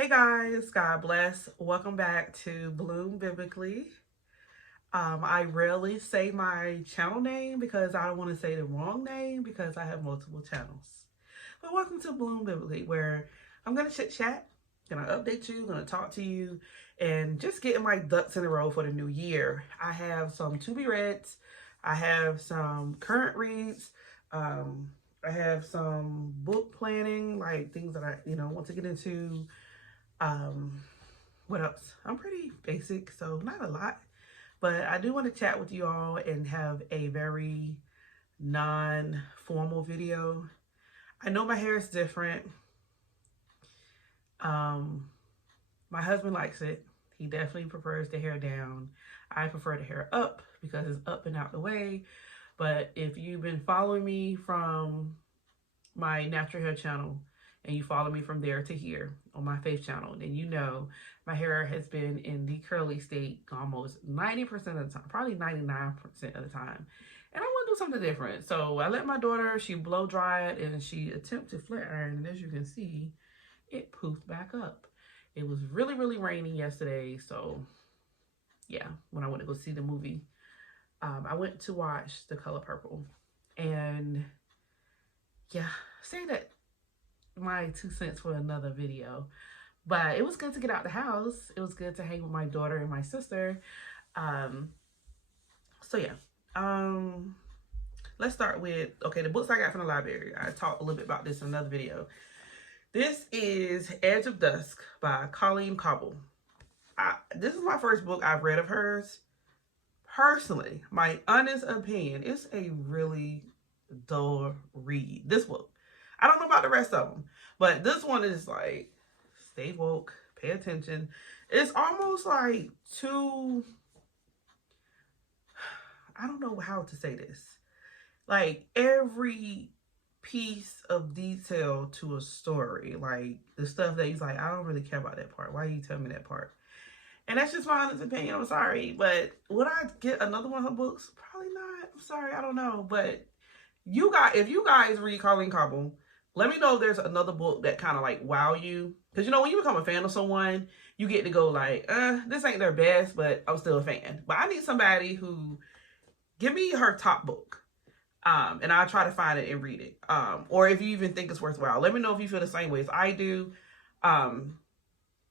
Hey guys, God bless. Welcome back to Bloom Biblically. I rarely say my channel name because I don't want to say the wrong name because I have multiple channels. But welcome to Bloom Biblically, where I'm going to chit chat, going to update you, going to talk to you, and just getting my ducks in a row for the new year. I have some TBRs, I have some current reads, I have some book planning, like things that I, want to get into. Um, what else? I'm pretty basic, so not a lot, but I do want to chat with you all and have a very non-formal video. I know my hair is different. My husband likes it. He definitely prefers the hair down. I prefer the hair up because it's up and out the way. But if you've been following me from my natural hair channel, and you follow me from there to here on my face channel, then you know my hair has been in the curly state almost 90% of the time, probably 99% of the time. And I want to do something different. So I let my daughter, she blow dry it and she attempted to flat iron. And as you can see, it poofed back up. It was really, really raining yesterday. So yeah, when I went to go see the movie, I went to watch The Color Purple. And yeah, say that my 2 cents for another video, but it was good to get out the house. It was good to hang with my daughter and my sister. So yeah, let's start with, okay, the books I got from the library. I talked a little bit about this in another video. This is Edge of Dusk by Colleen Cobble. This is my first book I've read of hers. Personally, my honest opinion, it's a really dull read. This book, I don't know about the rest of them, but this one is like, stay woke, pay attention. It's almost like too, I don't know how to say this. Like every piece of detail to a story, like the stuff that he's like, I don't really care about that part. Why you tell me that part? And that's just my honest opinion. I'm sorry, but would I get another one of her books? Probably not. I'm sorry, I don't know. But you guys, if you guys read Colleen Cobble, let me know if there's another book that kind of like wow you. Because when you become a fan of someone, you get to go like, this ain't their best, but I'm still a fan. But I need somebody who, give me her top book. And I'll try to find it and read it. Or if you even think it's worthwhile, let me know if you feel the same way as I do.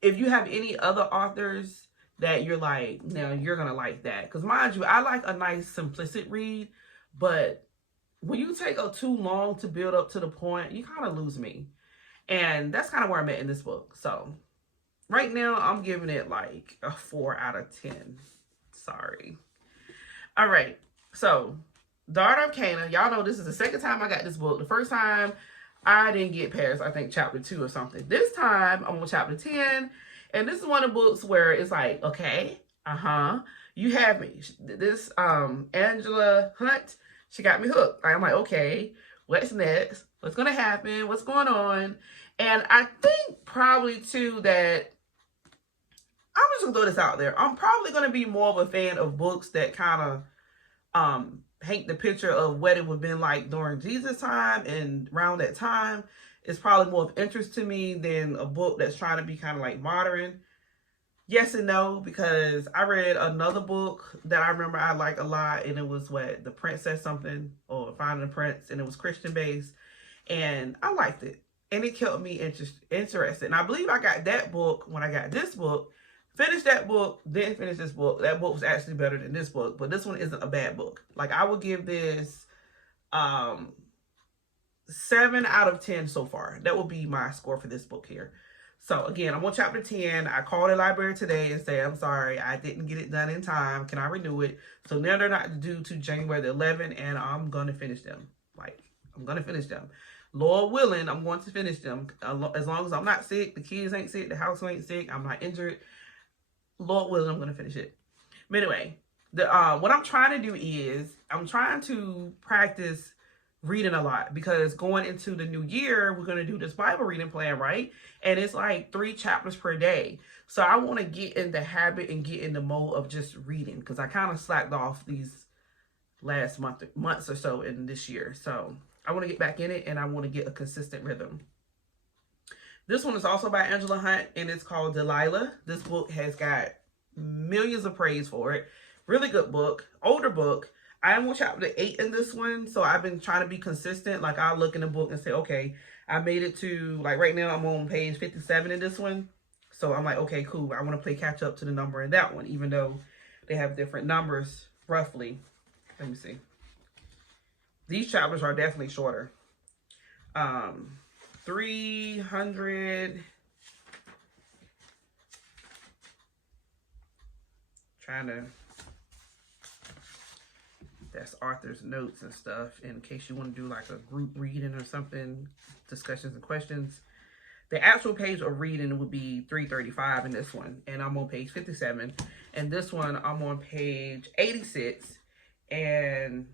If you have any other authors that you're like, now you're going to like that. Because mind you, I like a nice simplistic read, but when you take too long to build up to the point, you kind of lose me. And that's kind of where I'm at in this book. So right now I'm giving it like a 4 out of 10. Sorry. All right. So Daughter of Cana, y'all know this is the second time I got this book. The first time I didn't get past, I think, chapter 2 or something. This time I'm on chapter 10. And this is one of the books where it's like, okay, you have me. This Angela Hunt, she got me hooked. I'm like, okay, what's next? What's going to happen? What's going on? And I think probably, too, that I'm just going to throw this out there. I'm probably going to be more of a fan of books that kind of paint the picture of what it would have been like during Jesus' time and around that time. It's probably more of interest to me than a book that's trying to be kind of like modern. Yes and no, because I read another book that I remember I liked a lot, and it was The Princess something, or Finding the Prince, and it was Christian based, and I liked it, and it kept me interested. And I believe I got that book when I got this book, finished that book, then finished this book. That book was actually better than this book, but this one isn't a bad book. Like, I would give this 7 out of 10 so far. That would be my score for this book here. So again, I'm on chapter 10. I called the library today and said, I'm sorry, I didn't get it done in time. Can I renew it? So now they're not due to January the 11th, and I'm going to finish them. Like, I'm going to finish them. Lord willing, I'm going to finish them. As long as I'm not sick, the kids ain't sick, the house ain't sick, I'm not injured. Lord willing, I'm going to finish it. But anyway, what I'm trying to do is, I'm trying to practice reading a lot, because going into the new year, we're going to do this Bible reading plan, right? And it's like 3 chapters per day. So I want to get in the habit and get in the mode of just reading, because I kind of slacked off these last months or so in this year. So I want to get back in it, and I want to get a consistent rhythm. This one is also by Angela Hunt, and it's called Delilah. This book has got millions of praise for it. Really good book. Older book. I am on chapter 8 in this one, so I've been trying to be consistent. Like, I'll look in the book and say, okay, I made it to, like, right now I'm on page 57 in this one. So I'm like, okay, cool. I want to play catch up to the number in that one, even though they have different numbers, roughly. Let me see. These chapters are definitely shorter. 300... Trying to... That's Arthur's notes and stuff, in case you want to do like a group reading or something, discussions and questions. The actual page of reading would be 335 in this one, and I'm on page 57. And this one, I'm on page 86, and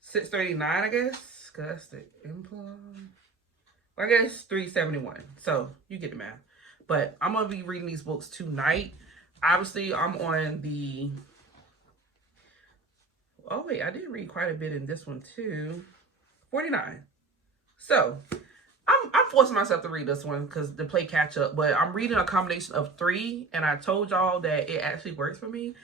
639, I guess, because that's the imply. I guess 371. So you get the math. But I'm going to be reading these books tonight. Obviously, I'm on the... Oh, wait. I did read quite a bit in this one, too. 49. So, I'm forcing myself to read this one because to play catch up. But I'm reading a combination of 3. And I told y'all that it actually works for me.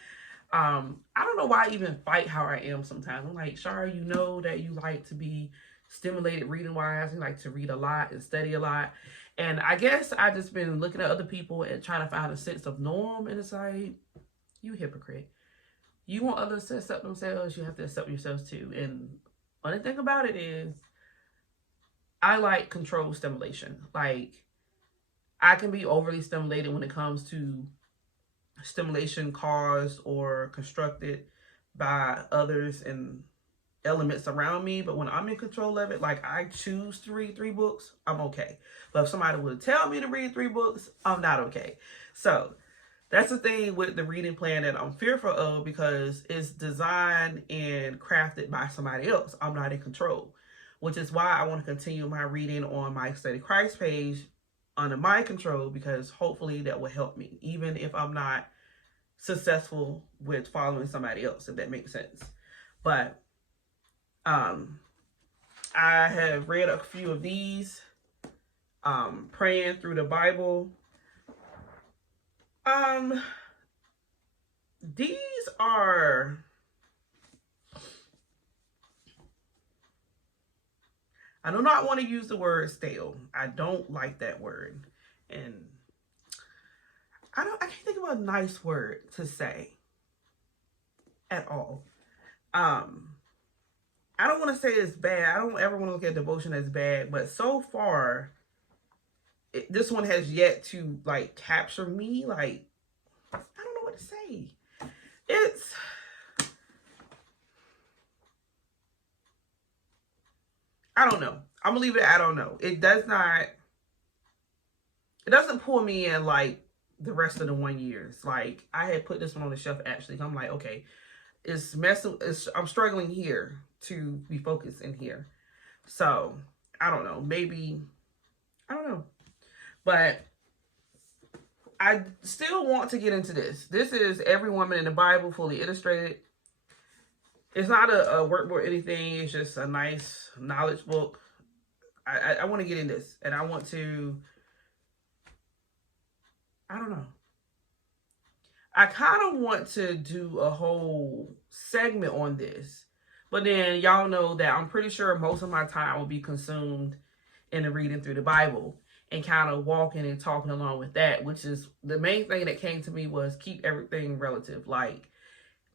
I don't know why I even fight how I am sometimes. I'm like, Shara, you know that you like to be stimulated reading wise. You like to read a lot and study a lot. And I guess I just been looking at other people and trying to find a sense of norm. And it's like, you hypocrite. You want others to accept themselves, you have to accept yourselves too. And funny thing about it is, I like controlled stimulation. Like, I can be overly stimulated when it comes to stimulation caused or constructed by others and elements around me, but when I'm in control of it, like I choose to read 3 books, I'm okay. But if somebody would tell me to read 3 books, I'm not okay. So that's the thing with the reading plan that I'm fearful of, because it's designed and crafted by somebody else. I'm not in control, which is why I want to continue my reading on my Study Christ page under my control, because hopefully that will help me, even if I'm not successful with following somebody else, if that makes sense. But I have read a few of these, praying through the Bible. These are, I do not want to use the word stale. I don't like that word. And I can't think of a nice word to say at all. I don't want to say it's bad. I don't ever want to look at devotion as bad, but so far, this one has yet to like capture me. Like, I don't know what to say. I don't know. I'm gonna leave it at I don't know. It doesn't pull me in like the rest of the 1 years. Like, I had put this one on the shelf actually. I'm like, okay, I'm struggling here to be focused in here. So, I don't know. Maybe, I don't know. But I still want to get into this. This is Every Woman in the Bible, fully illustrated. It's not a workbook or anything. It's just a nice knowledge book. I want to get in this. And I want to, I don't know. I kind of want to do a whole segment on this. But then y'all know that I'm pretty sure most of my time will be consumed in the reading through the Bible and kind of walking and talking along with that, which is the main thing that came to me was keep everything relative. Like,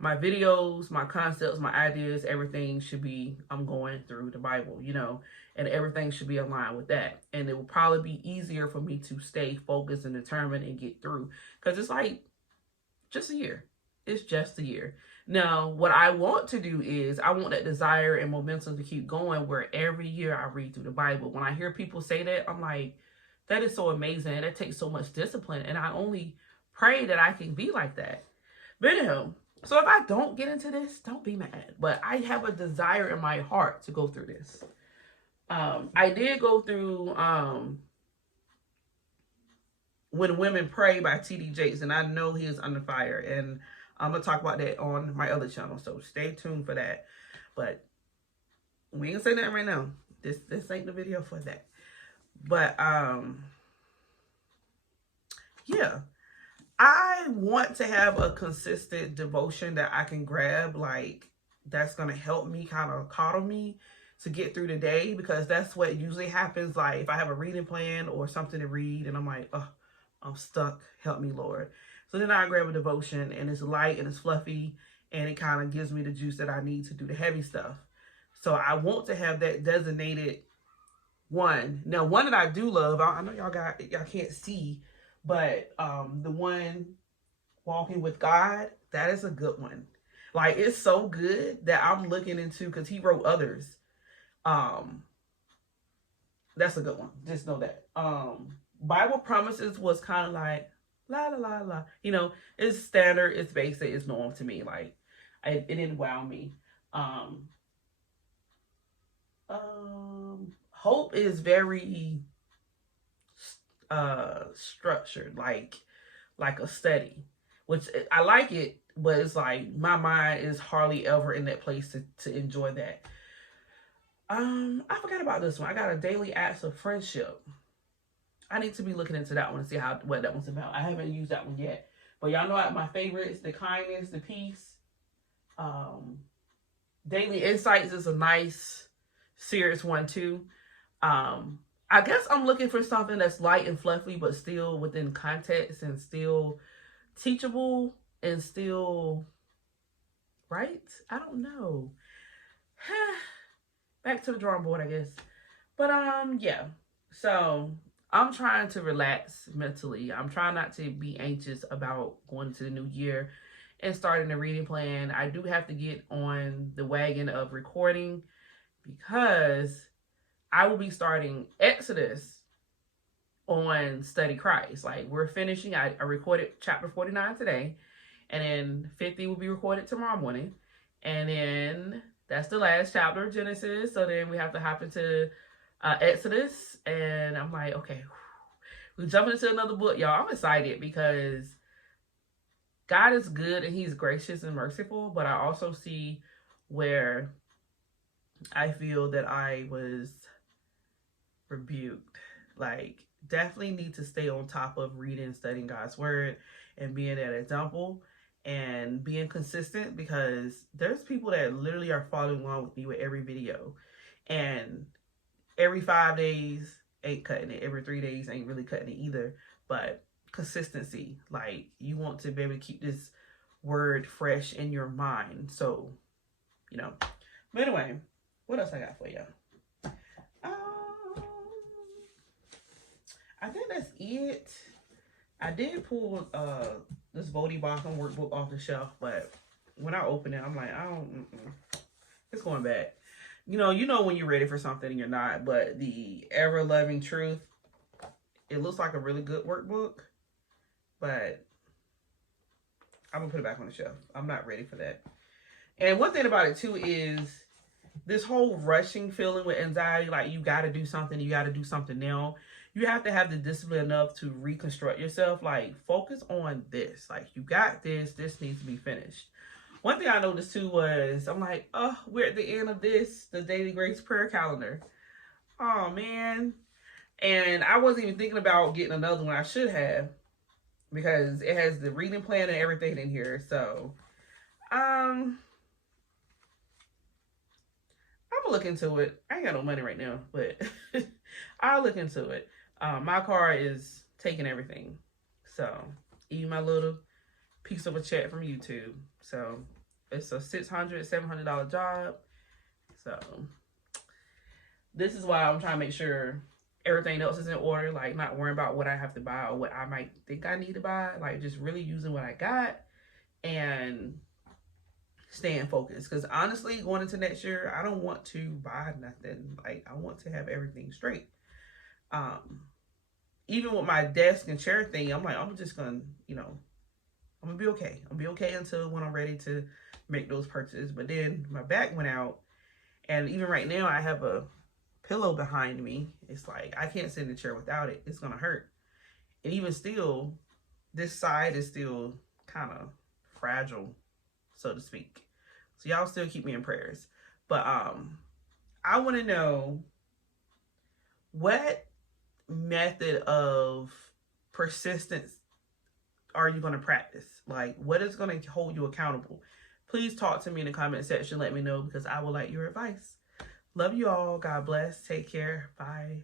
my videos, my concepts, my ideas, everything should be, I'm going through the Bible, you know, and everything should be aligned with that. And it will probably be easier for me to stay focused and determined and get through. Because it's like, just a year. It's just a year. Now, what I want to do is I want that desire and momentum to keep going where every year I read through the Bible. When I hear people say that, I'm like, that is so amazing. And that takes so much discipline. And I only pray that I can be like that. But anyhow, so if I don't get into this, don't be mad. But I have a desire in my heart to go through this. I did go through When Women Pray by T.D. Jakes, and I know he is under fire. And I'm going to talk about that on my other channel, so stay tuned for that. But we ain't gonna say nothing right now. This ain't the video for that. But yeah, I want to have a consistent devotion that I can grab, like that's gonna help me, kind of coddle me to get through the day, because that's what usually happens. Like if I have a reading plan or something to read and I'm like, oh, I'm stuck, help me, Lord. So then I grab a devotion and it's light and it's fluffy and it kind of gives me the juice that I need to do the heavy stuff. So I want to have that designated one. Now, one that I do love, I know y'all can't see, but the one Walking with God, that is a good one. Like, it's so good that I'm looking into, because he wrote others. That's a good one. Just know that. Bible Promises was kind of like la la la la. You know, it's standard, it's basic, it's normal to me. Like, it didn't wow me. Hope is very structured, like a study, which I like it, but it's like my mind is hardly ever in that place to enjoy that. I forgot about this one. I got a Daily Acts of Friendship. I need to be looking into that one and see what that one's about. I haven't used that one yet. But y'all know my favorites, the kindness, the peace. Daily Insights is a nice, serious one too. I guess I'm looking for something that's light and fluffy, but still within context and still teachable and still right. I don't know. Back to the drawing board, I guess. But yeah. So I'm trying to relax mentally. I'm trying not to be anxious about going into the new year and starting a reading plan. I do have to get on the wagon of recording, because I will be starting Exodus on Study Christ. Like, we're finishing. I recorded chapter 49 today, and then 50 will be recorded tomorrow morning. And then that's the last chapter of Genesis. So then we have to hop into Exodus. And I'm like, okay, we're jumping into another book, y'all. I'm excited because God is good and he's gracious and merciful. But I also see where I feel that I was rebuked. Like, definitely need to stay on top of reading and studying God's word and being that example and being consistent, because there's people that literally are following along with me with every video, and every 5 days ain't cutting it, every 3 days ain't really cutting it either. But consistency, like, you want to be able to keep this word fresh in your mind. So, you know. But anyway, what else I got for you? I think that's it. I did pull this Vody Bacham workbook off the shelf, but when I open it, I'm like, it's going back. You know when you're ready for something and you're not. But the Ever Loving Truth, it looks like a really good workbook, but I'm gonna put it back on the shelf. I'm not ready for that. And one thing about it too is this whole rushing feeling with anxiety, like you got to do something, you got to do something now. You have to have the discipline enough to reconstruct yourself. Like, focus on this. Like, you got this. This needs to be finished. One thing I noticed too was, I'm like, oh, we're at the end of this, the Daily Grace prayer calendar. Oh, man. And I wasn't even thinking about getting another one. I should have, because it has the reading plan and everything in here. So, I'm gonna look into it. I ain't got no money right now, but I'll look into it. My car is taking everything. So, even my little piece of a check from YouTube. So, it's a $600, $700 job. So, this is why I'm trying to make sure everything else is in order. Like, not worrying about what I have to buy or what I might think I need to buy. Like, just really using what I got and staying focused. Because honestly, going into next year, I don't want to buy nothing. Like, I want to have everything straight. Even with my desk and chair thing, I'm like, I'm just gonna, I'm gonna be okay. I'm gonna be okay until when I'm ready to make those purchases. But then my back went out, and even right now, I have a pillow behind me. It's like I can't sit in the chair without it. It's gonna hurt. And even still, this side is still kind of fragile, so to speak. So y'all still keep me in prayers. But I want to know, what method of persistence are you going to practice? Like, what is going to hold you accountable? Please talk to me in the comment section. Let me know, because I would like your advice. Love you all. God bless. Take care. Bye.